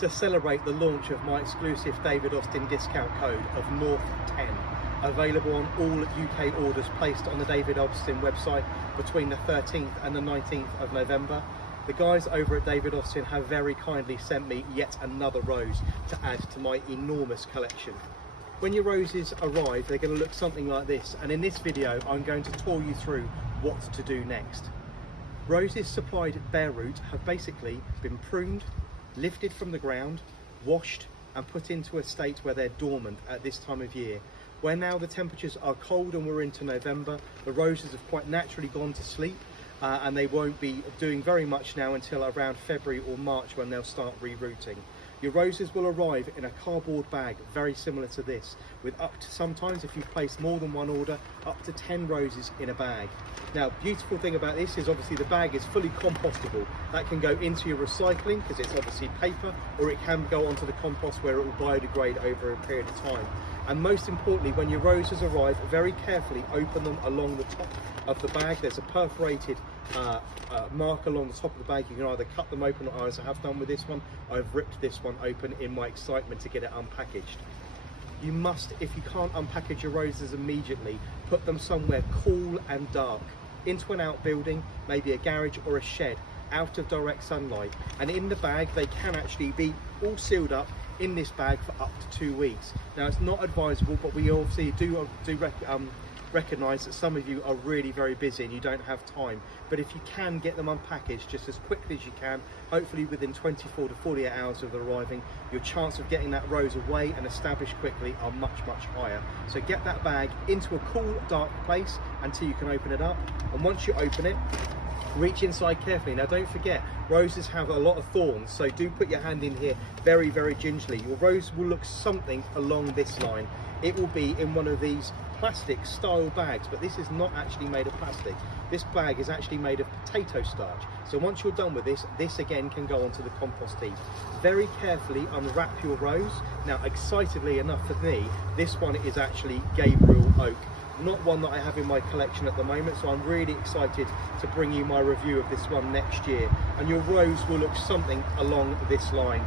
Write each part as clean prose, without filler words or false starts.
to celebrate the launch of my exclusive David Austin discount code of North10, available on all UK orders placed on the David Austin website between the 13th and the 19th of November. The guys over at David Austin have very kindly sent me yet another rose to add to my enormous collection. When your roses arrive, they're going to look something like this, and in this video I'm going to tour you through what to do next. Roses supplied bare root have basically been pruned, lifted from the ground, washed and put into a state where they're dormant at this time of year. Where now the temperatures are cold and we're into November, the roses have quite naturally gone to sleep, and they won't be doing very much now until around February or March when they'll start re-rooting. Your roses will arrive in a cardboard bag very similar to this, with up to, sometimes if you've placed more than one order, up to 10 roses in a bag. Now, beautiful thing about this is obviously the bag is fully compostable. That can go into your recycling because it's obviously paper, or it can go onto the compost where it will biodegrade over a period of time. And most importantly, when your roses arrive, very carefully open them along the top of the bag. There's a perforated mark along the top of the bag. You can either cut them open, or as I have done with this one, I've ripped this one open in my excitement to get it unpackaged. You must, if you can't unpackage your roses immediately, put them somewhere cool and dark, into an outbuilding, maybe a garage or a shed, out of direct sunlight. And in the bag, they can actually be all sealed up in this bag for up to 2 weeks. Now, it's not advisable, but we obviously do recognise that some of you are really very busy and you don't have time. But if you can get them unpackaged just as quickly as you can, hopefully within 24 to 48 hours of arriving, your chance of getting that rose away and established quickly are much, much higher. So get that bag into a cool, dark place until you can open it up. And once you open it, reach inside carefully. Now, don't forget, roses have a lot of thorns, so do put your hand in here very, very gingerly. Your rose will look something along this line. It will be in one of these plastic style bags, but this is not actually made of plastic. This bag is actually made of potato starch. So once you're done with this, this again can go onto the compost heap. Very carefully unwrap your rose. Now, excitedly enough for me, this one is actually Gabriel Oak. Not one that I have in my collection at the moment, so I'm really excited to bring you my review of this one next year. And your rose will look something along this line.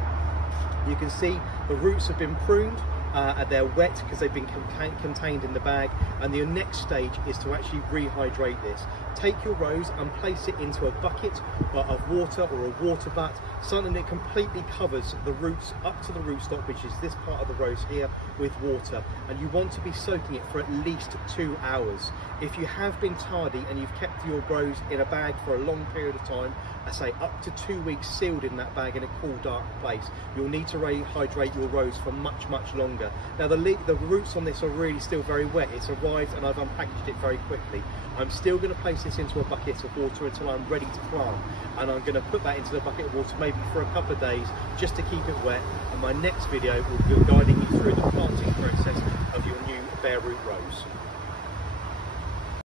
You can see the roots have been pruned, and they're wet because they've been contained in the bag, and the next stage is to actually rehydrate this. Take your rose and place it into a bucket of water or a water butt, something that completely covers the roots up to the rootstock, which is this part of the rose here, with water. And you want to be soaking it for at least 2 hours. If you have been tardy and you've kept your rose in a bag for a long period of time, I say up to 2 weeks sealed in that bag in a cool, dark place, you'll need to rehydrate your rose for much, much longer. Now, the roots on this are really still very wet. It's arrived and I've unpackaged it very quickly. I'm still going to place this into a bucket of water until I'm ready to plant, and I'm going to put that into the bucket of water maybe for a couple of days just to keep it wet. And my next video will be guiding you through the planting process of your new bare root rose.